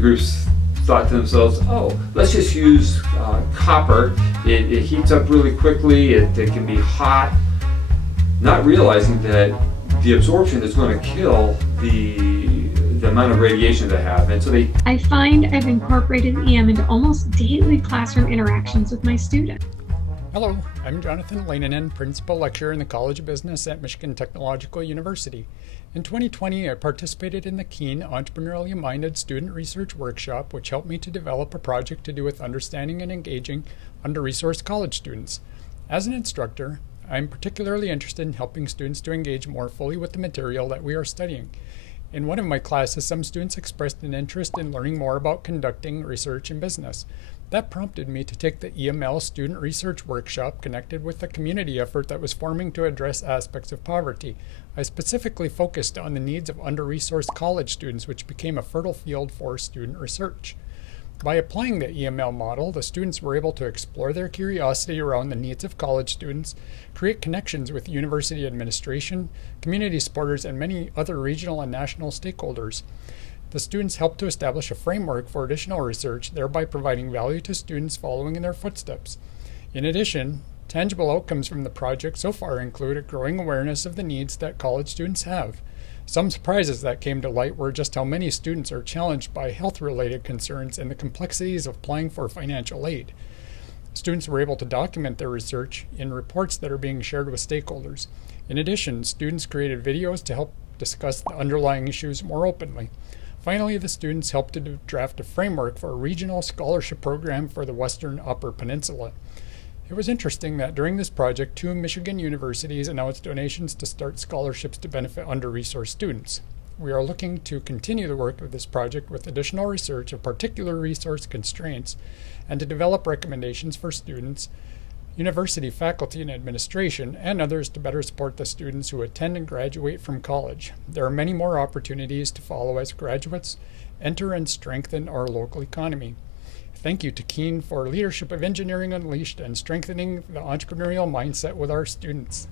groups thought to themselves, oh, let's just use copper. It heats up really quickly, it can be hot, not realizing that the absorption is going to kill the amount of radiation they have. And so I find I've incorporated EM into almost daily classroom interactions with my students. Hello, I'm Jonathan Leinonen, Principal Lecturer in the College of Business at Michigan Technological University. In 2020, I participated in the Keen Entrepreneurially Minded Student Research Workshop, which helped me to develop a project to do with understanding and engaging under-resourced college students. As an instructor, I'm particularly interested in helping students to engage more fully with the material that we are studying. In one of my classes, some students expressed an interest in learning more about conducting research in business. That prompted me to take the EML Student Research Workshop connected with a community effort that was forming to address aspects of poverty. I specifically focused on the needs of under-resourced college students, which became a fertile field for student research. By applying the EML model, the students were able to explore their curiosity around the needs of college students, create connections with university administration, community supporters, and many other regional and national stakeholders. The students helped to establish a framework for additional research, thereby providing value to students following in their footsteps. In addition, tangible outcomes from the project so far include a growing awareness of the needs that college students have. Some surprises that came to light were just how many students are challenged by health-related concerns and the complexities of applying for financial aid. Students were able to document their research in reports that are being shared with stakeholders. In addition, students created videos to help discuss the underlying issues more openly. Finally, the students helped to draft a framework for a regional scholarship program for the Western Upper Peninsula. It was interesting that during this project, 2 Michigan universities announced donations to start scholarships to benefit under-resourced students. We are looking to continue the work of this project with additional research of particular resource constraints and to develop recommendations for students, university faculty and administration, and others to better support the students who attend and graduate from college. There are many more opportunities to follow as graduates enter and strengthen our local economy. Thank you to Keen for leadership of Engineering Unleashed and strengthening the entrepreneurial mindset with our students.